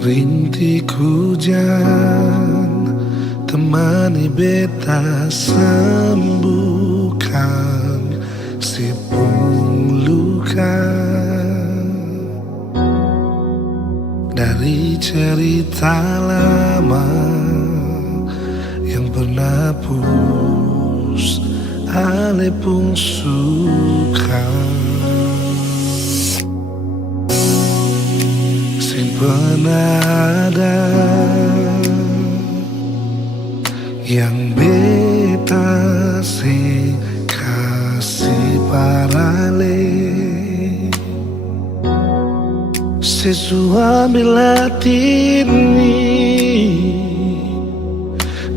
Rintik hujan temani beta sembuhkan si pung luka dari cerita lama yang pernah pus ale pung suka. Pernah ada yang beta sing kasih parale sesuai latini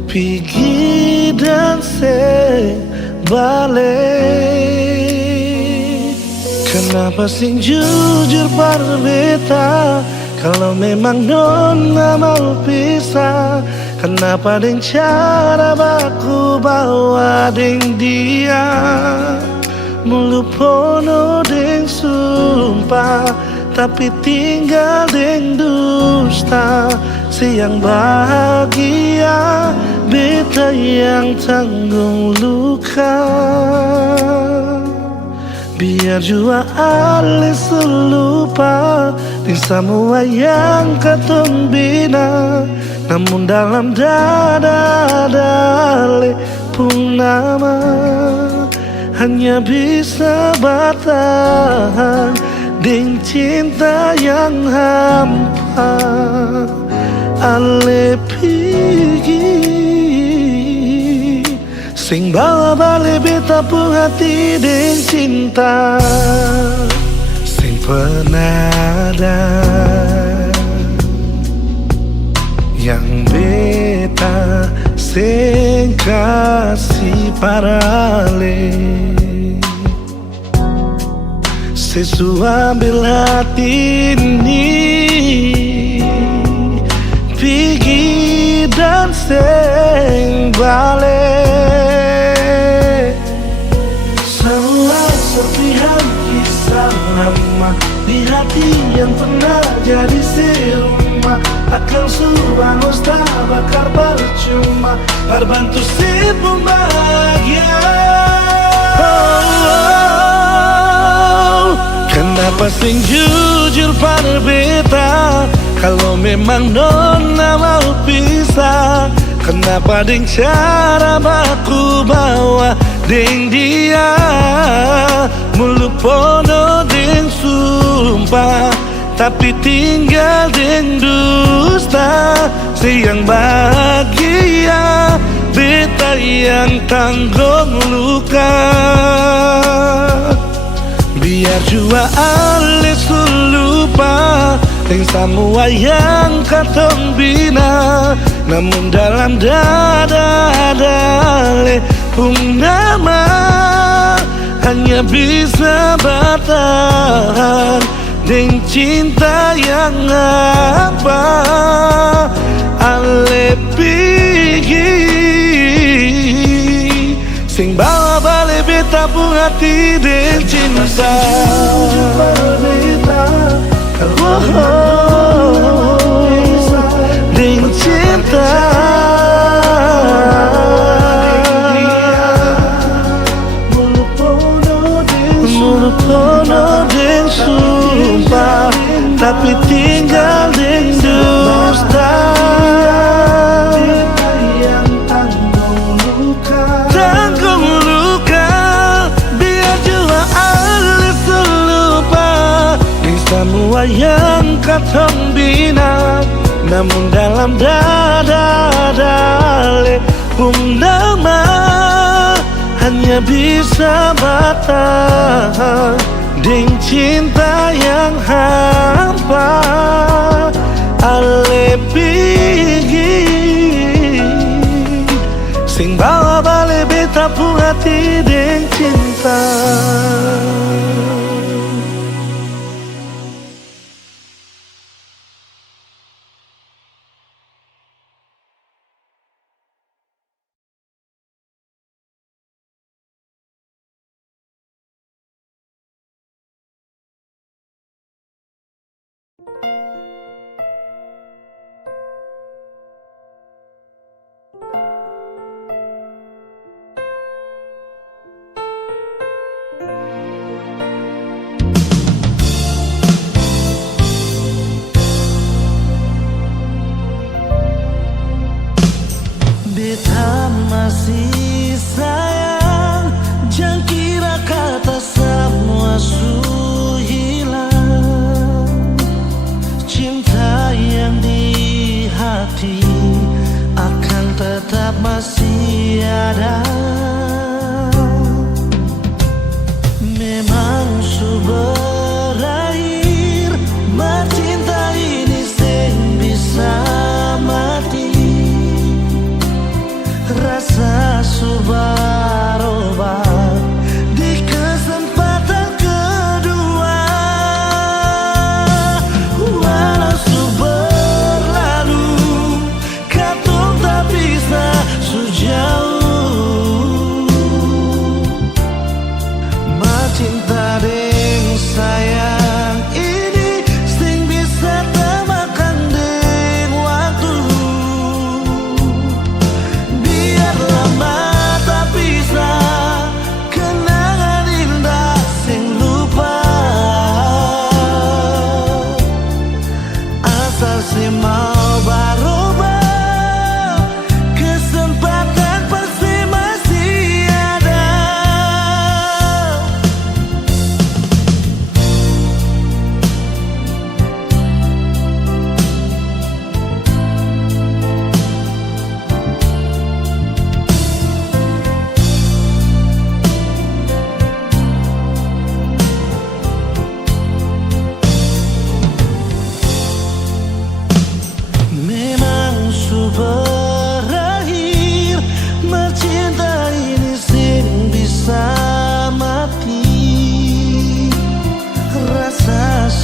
pigi dan se balik. Kenapa sing jujur pada beta kalau memang nona mau pisah? Kenapa deng cara baku bawa deng dia mulu pono deng sumpah, tapi tinggal deng dusta. Siang bahagia beta yang tanggung luka. Biar jua ale selupa di semua yang katong bina, namun dalam dada ale pun nama hanya bisa bertahan dengan cinta yang hampa. Ale pergi sing bawa balik beta pun hati dan cinta sing pernah ada yang beta sing kasih parale sesuai hati ini pergi dan sing balik. Semua serpihan kisah lama di hati yang pernah jadi serumah akan subangus tak bakar percuma berbantu si pembahagia. Kenapa sing jujur pada beta kalau memang nona mau pisah? Kenapa deng cara baku bawa deng dia mulu pono deng sumpah, tapi tinggal deng dusta. Siang bahagia beta yang tanggung luka. Biar jua ale lupa dengan semua yang katong bina, namun dalam dada ale pun nama hanya bisa bertahan dengan cinta yang apa. Ale pergi sing bawa balik beta pun hati dan cinta. Dengan cinta mulu pono dengan sumpah, tapi tinggal dengan dusta. Semua yang katong bina, namun dalam dada ale pun nama hanya bisa bertahan dengan cinta yang hampa. Ale pergi sing bawa balik beta pun hati dengan cinta.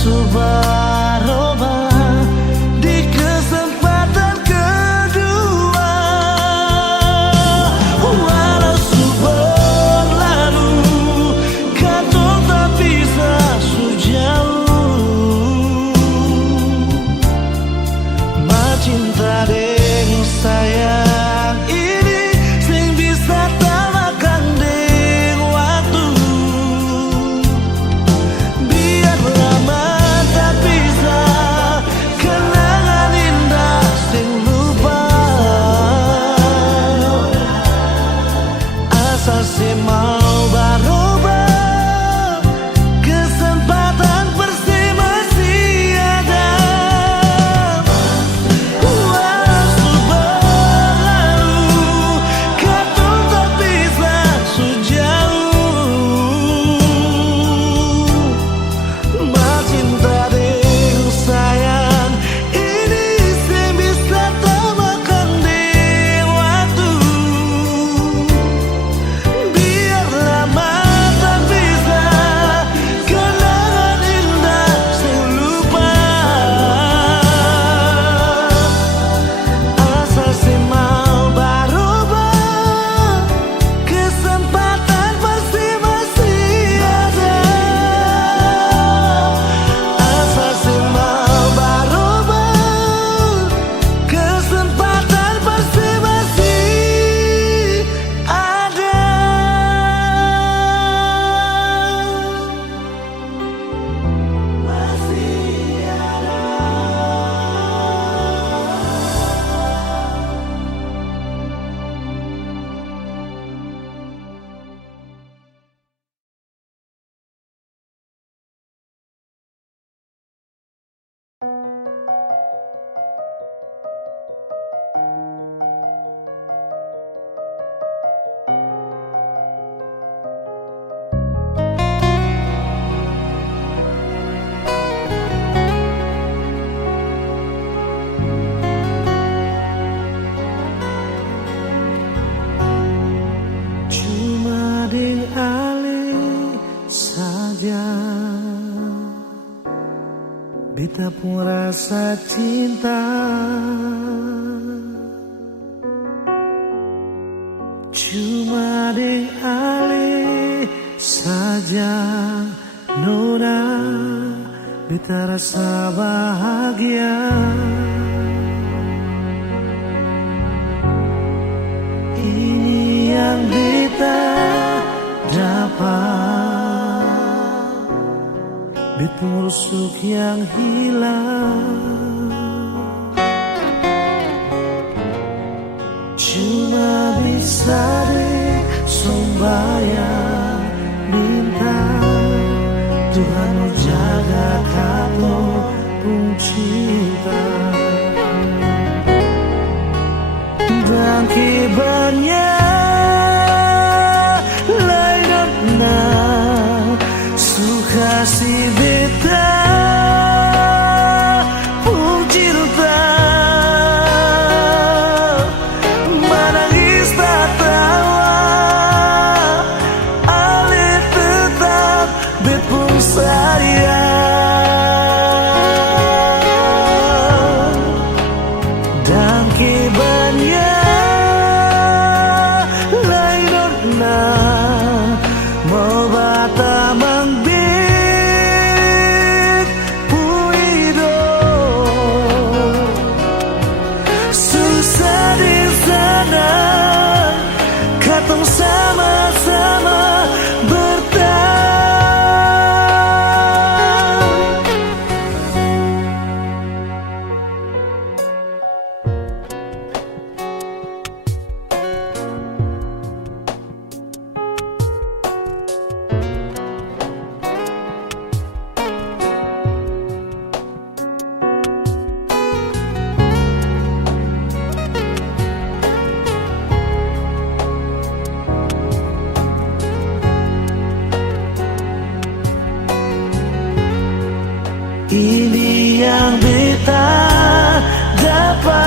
subhanallah di kesempatan kedua. Walau subhan lalu katong tak bisa sejauh, cinta deng sayang ini sing bisa tamakan deng waktu. Biar lama tak bisa kenangan indah sing lupa, asal si mau berubah, kesempatan pasti masih ada. Beta pun rasa cinta, cuma di alih saja nona. Beta rasa bahagia, ini yang beta dapat. Beta rusuk yang hilang, cuma bisa sembahyang minta Tuhan jaga kamu pun cinta, dan kibarnya suka si beta pun cinta, menangis tak tawa, ale tetap bet pun sayang, dan kibarnya lainnya mau batamang katong sama-sama bertahan. Ini yang beta dapat,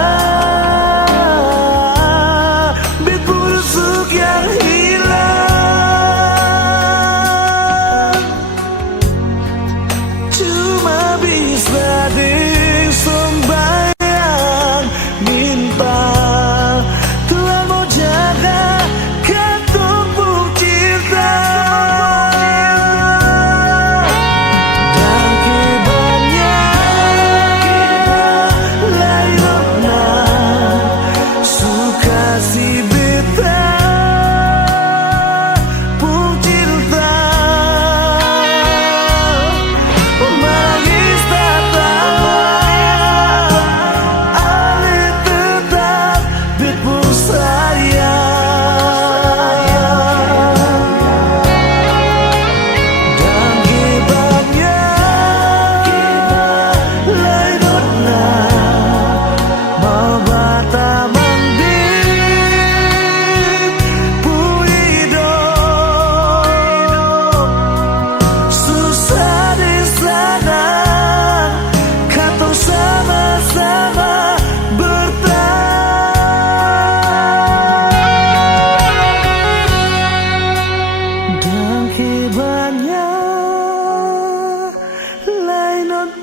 bet busuk yang hilang, cuma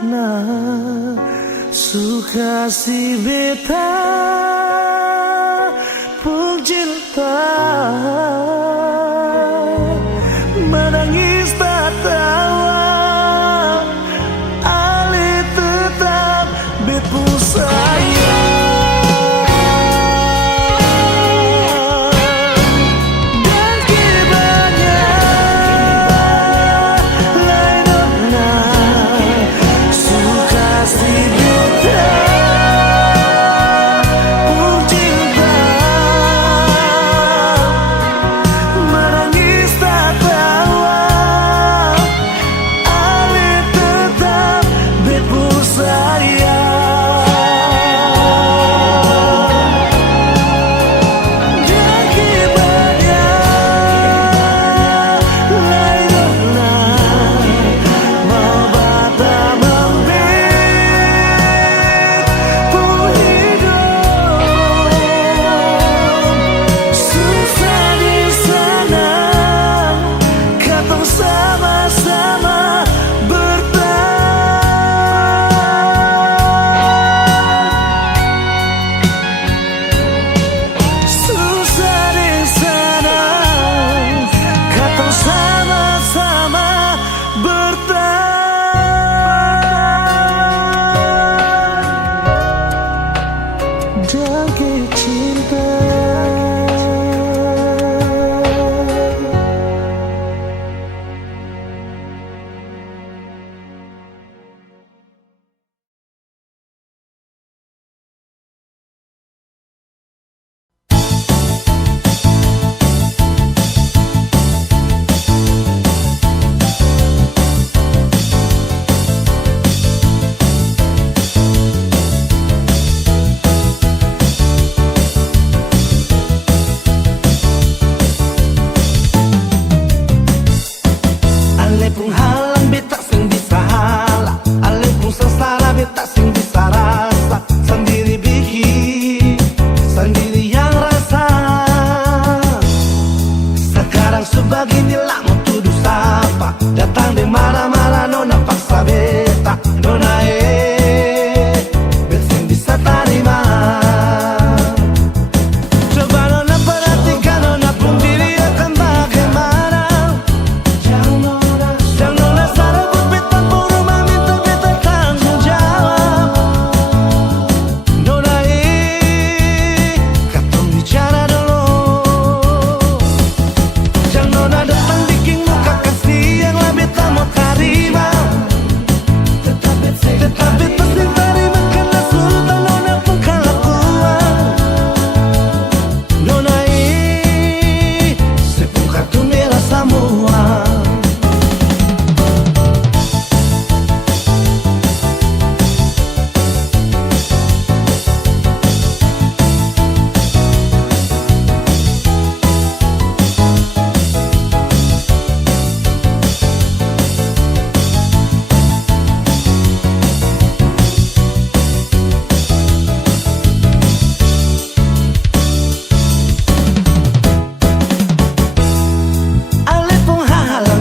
nona suka si beta pun cinta menangis tak tawa ali tetap bepu sayang.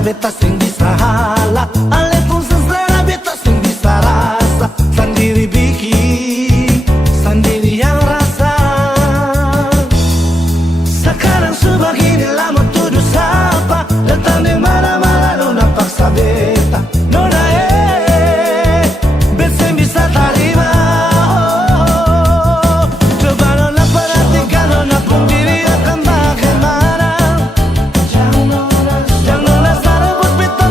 Beta sing bisa halak, ale pun sesera beta sing bisa rasa. Sendiri bikin, sendiri yang rasa. Sekarang sebegini lama tuduh sapa, datang di mana-mana nona paksa beta. Nona beta sing bisa terima. Coba nona perhatikan, nona pun diri akan bagaimana. Jangan nona sarabut beta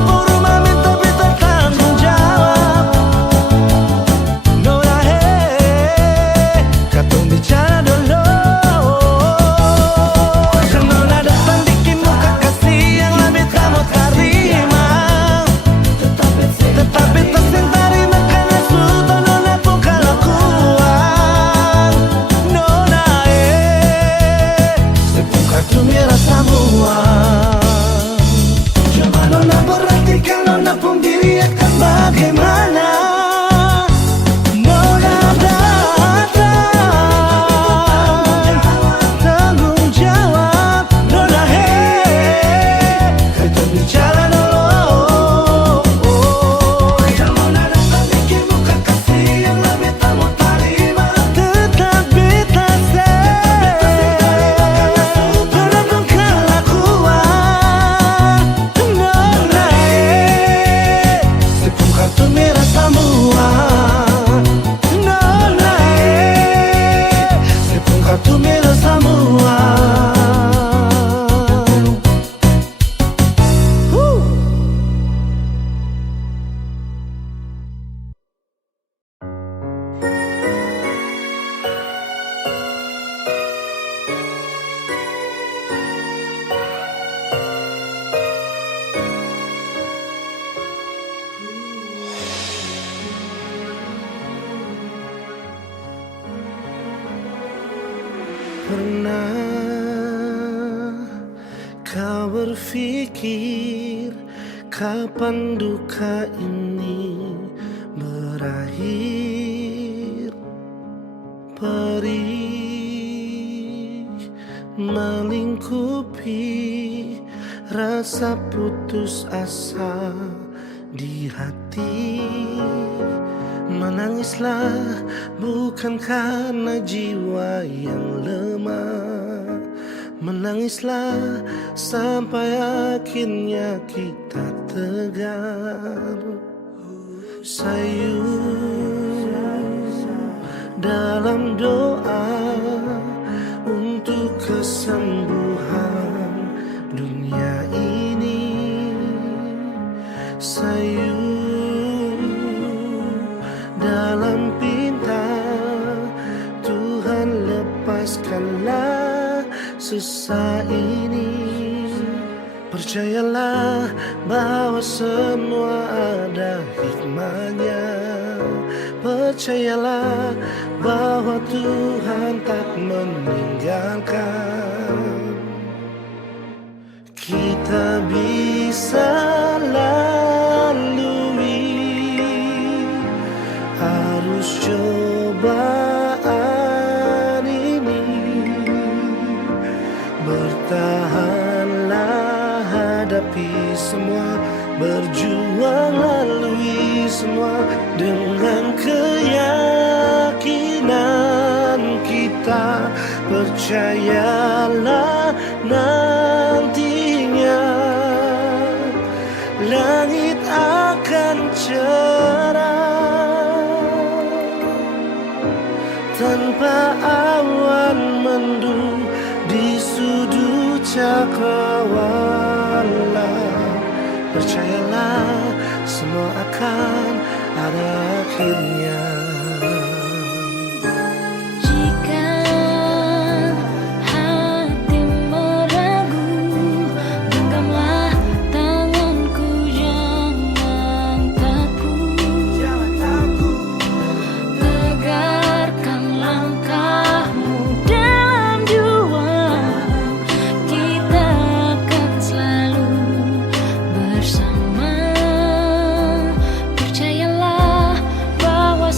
Pernah kau berpikir kapan duka ini berakhir? Perih melingkupi rasa putus asa di hati. Menangislah bukan karena jiwa yang lemah. Menangislah sampai akhirnya kita tegar. Sayu dalam doa untuk kesembuhan dunia ini. Sayu dalam pinta, Tuhan lepaskanlah susah ini. Percayalah bahwa semua ada hikmahnya. Percayalah bahwa Tuhan tak meninggalkan. Kita bisa lalui arus cobaan ini. Bertahanlah, hadapi semua, berjuang lalui semua dengan keyakinan kita. Percayalah nantinya langit akan cerah tanpa awan mendung di sudut cakrawala. Percayalah semua akan ada akhirnya. Jika hati meragu, genggamlah tanganku, jangan takut. Tegarkan langkahmu dalam juang, kita akan selalu bersama. Percayalah bahwa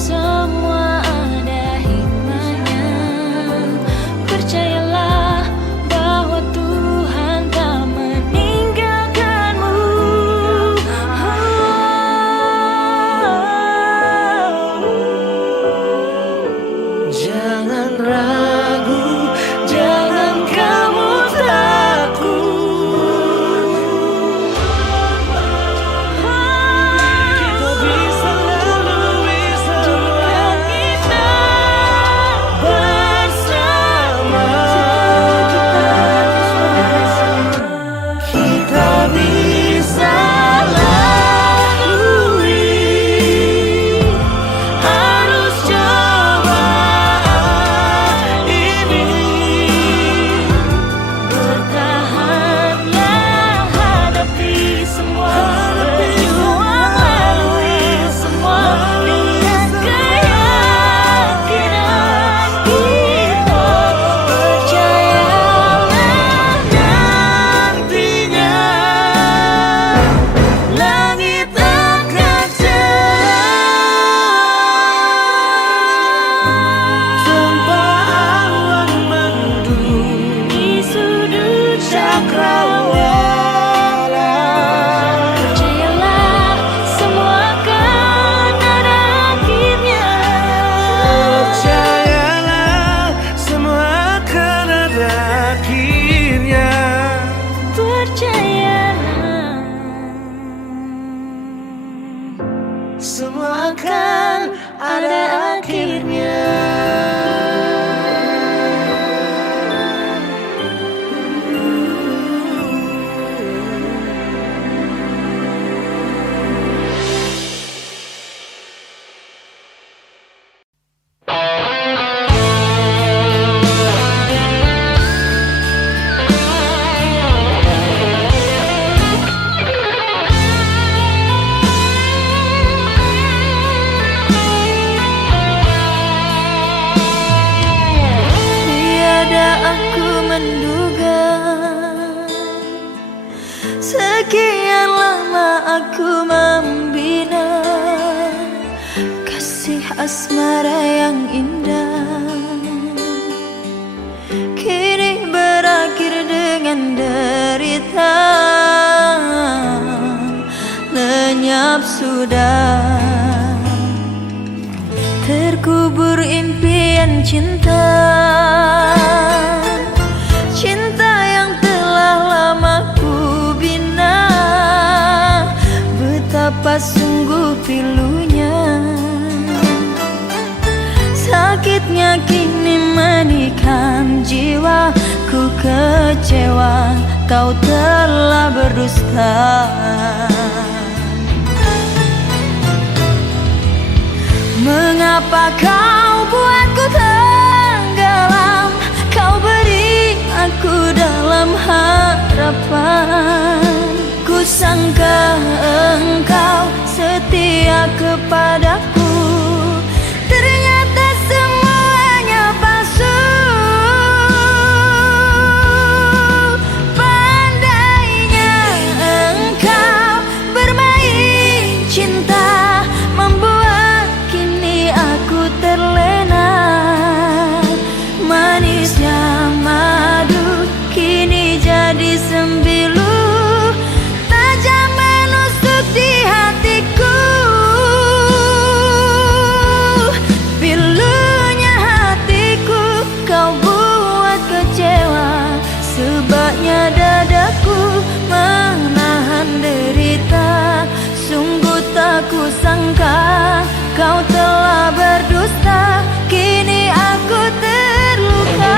aku membina kasih asmara yang indah, kini berakhir dengan derita, lenyap sudah, terkubur impian cinta, cinta yang telah lama ku bina, betapa sungguh pilunya, sakitnya kini menikam jiwa, ku kecewa kau telah berdusta. Mengapa kau buatku tenggelam, kau beri aku dalam harapan, ku sangka engkau setia kepadaku, ternyata semuanya palsu. Pandainya engkau bermain cinta, membuat kini aku terlena, manisnya madu kini jadi sembilu, tajam menusuk di hatiku. Pilunya hatiku kau buat kecewa, sebabnya dadaku menahan derita, sungguh tak kusangka kau telah berdusta, kini aku terluka.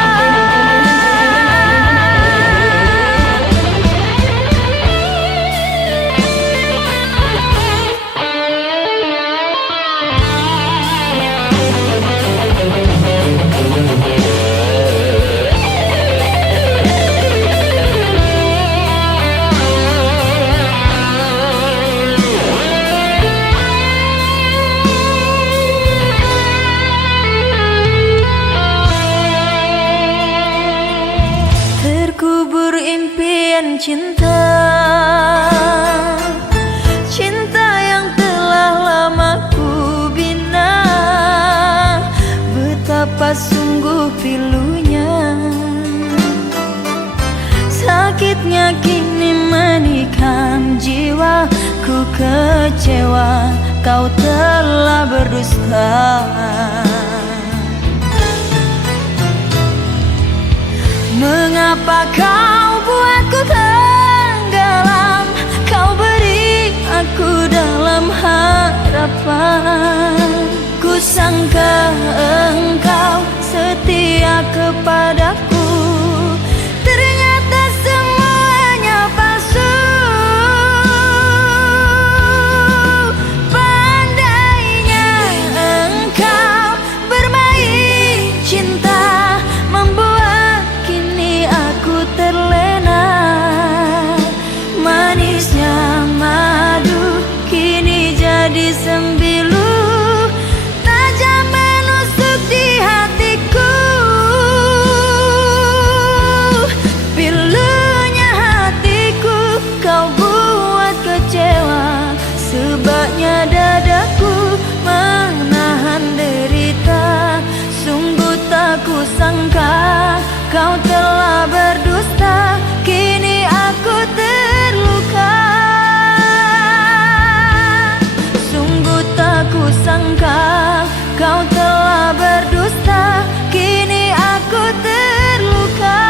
Terkubur impian cinta, cinta yang telah lama ku bina, betapa sungguh pilunya, sakitnya kini menikam jiwa, ku kecewa kau telah berdusta. Mengapa kau buatku tenggelam, kau beri aku dalam harapan, ku sangka engkau setia kepadaku, ternyata semuanya palsu. Pandainya engkau bermain cinta, membuat kini aku terlena, manisnya madu kini jadi sembilu, tajam menusuk di hatiku. Pilunya hatiku kau buat kecewa, sebabnya dadaku menahan derita, sungguh tak kusangka kau telah berdusta, kini aku terluka. Sungguh tak kusangka kau telah berdusta, kini aku terluka.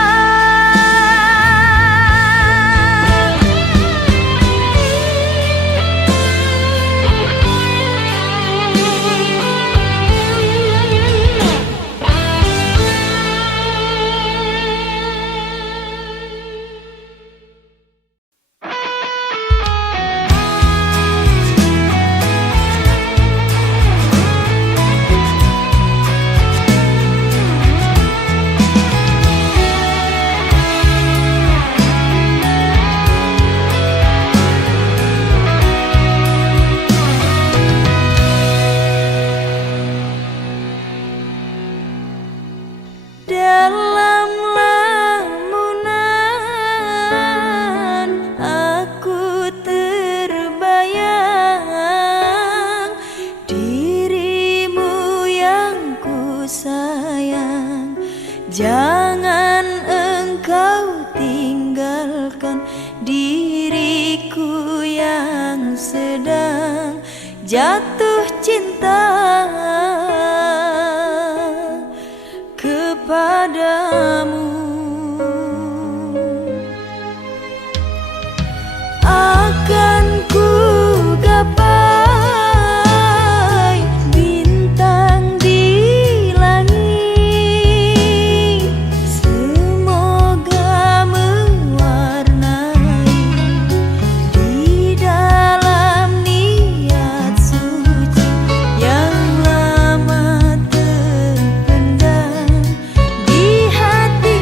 jatuh cinta kepadamu. Akan ku gapai bintang di langit, semoga mewarnai di dalam niat suci yang lama terpendam di hati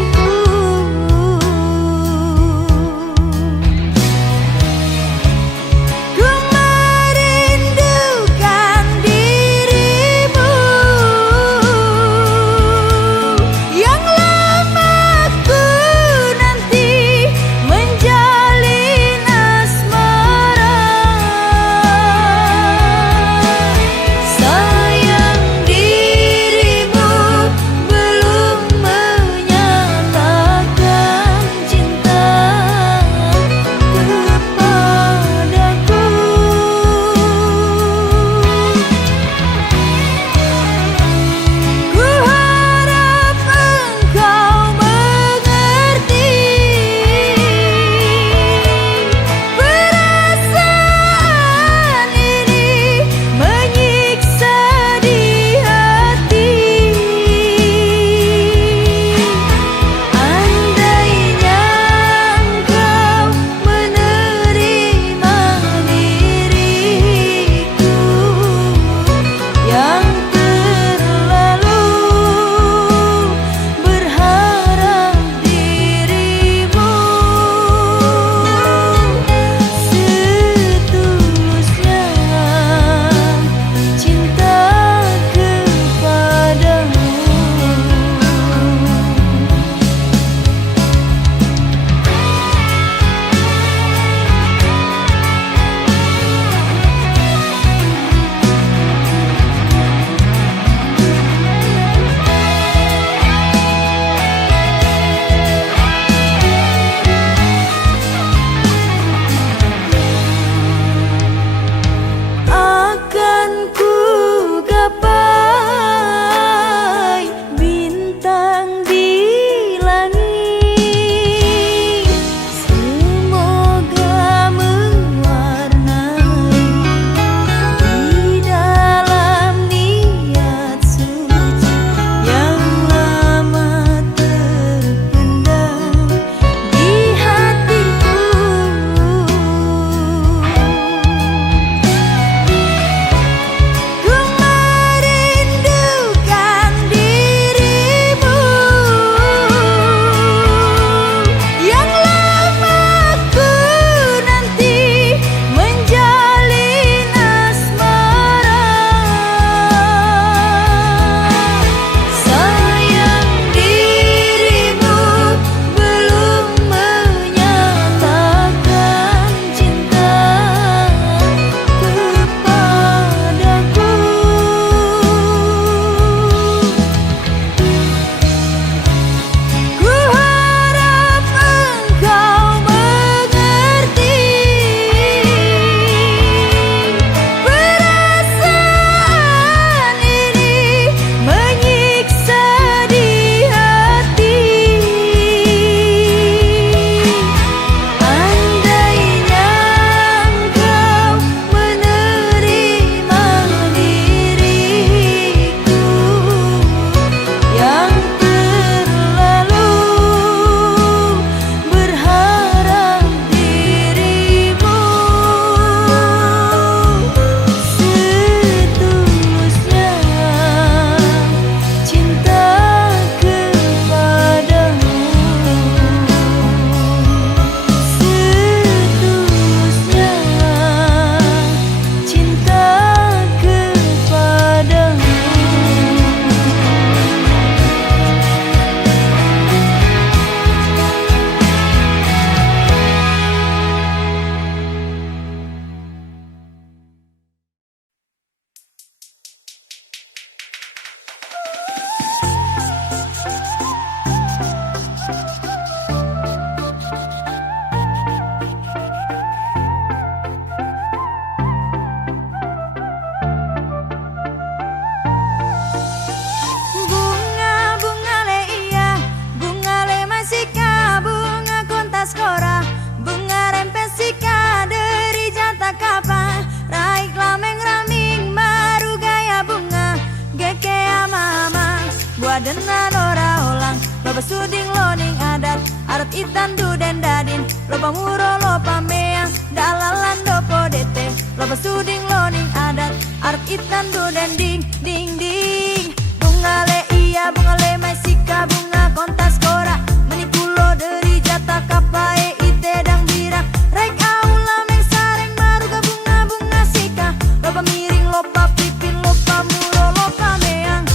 denan ora olang. Loba suding loning adat, adat itan duden dadin. Loba muro loba meang, dalalan dopo dete. Loba suding loning adat, adat itan duden ding ding ding. Bunga le iya bunga le masika bunga kontas kora. Menikulo dari jata kapae ite dang bira. Rek aula meng sareng maruga bunga bunga sika. Loba miring loba pipin loba muro loba meang.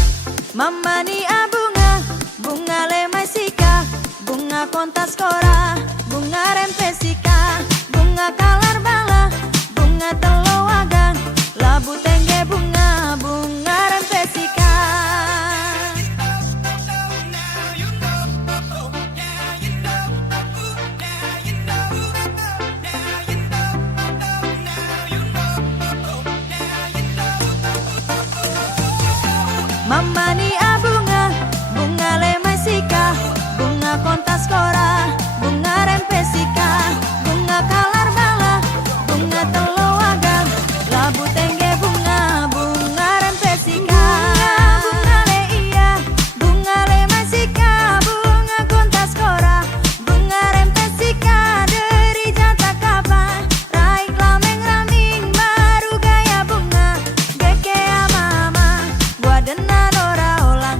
Mama ni bunga, bunga le masika, bunga kontas kora, bunga rempesika, bunga kalar bala, bunga telowagan, labu tengge bunga, bunga rempesika. Mama ni bunga, bunga le masika, bunga kontas kora, bunga rempesika, bunga kalar bala, bunga telowagan, labu tengge bunga, bunga rempesika. Bunga le iya, bunga le masika, bunga kontas kora, bunga rempesika, dari jata kapan, raik lameng raming baru gaya bunga, geke mama, gua denan ora olang.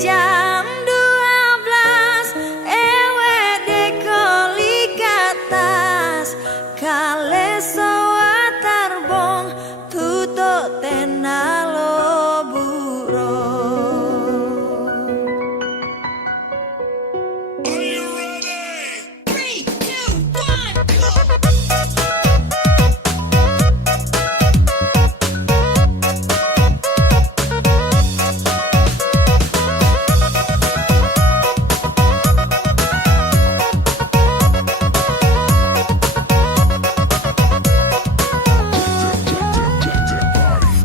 Jam 12 ewek dekoli katas kale soa tarbong tutuk tenalo buro. Are you ready? 3, 2, 1, go!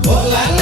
Oh la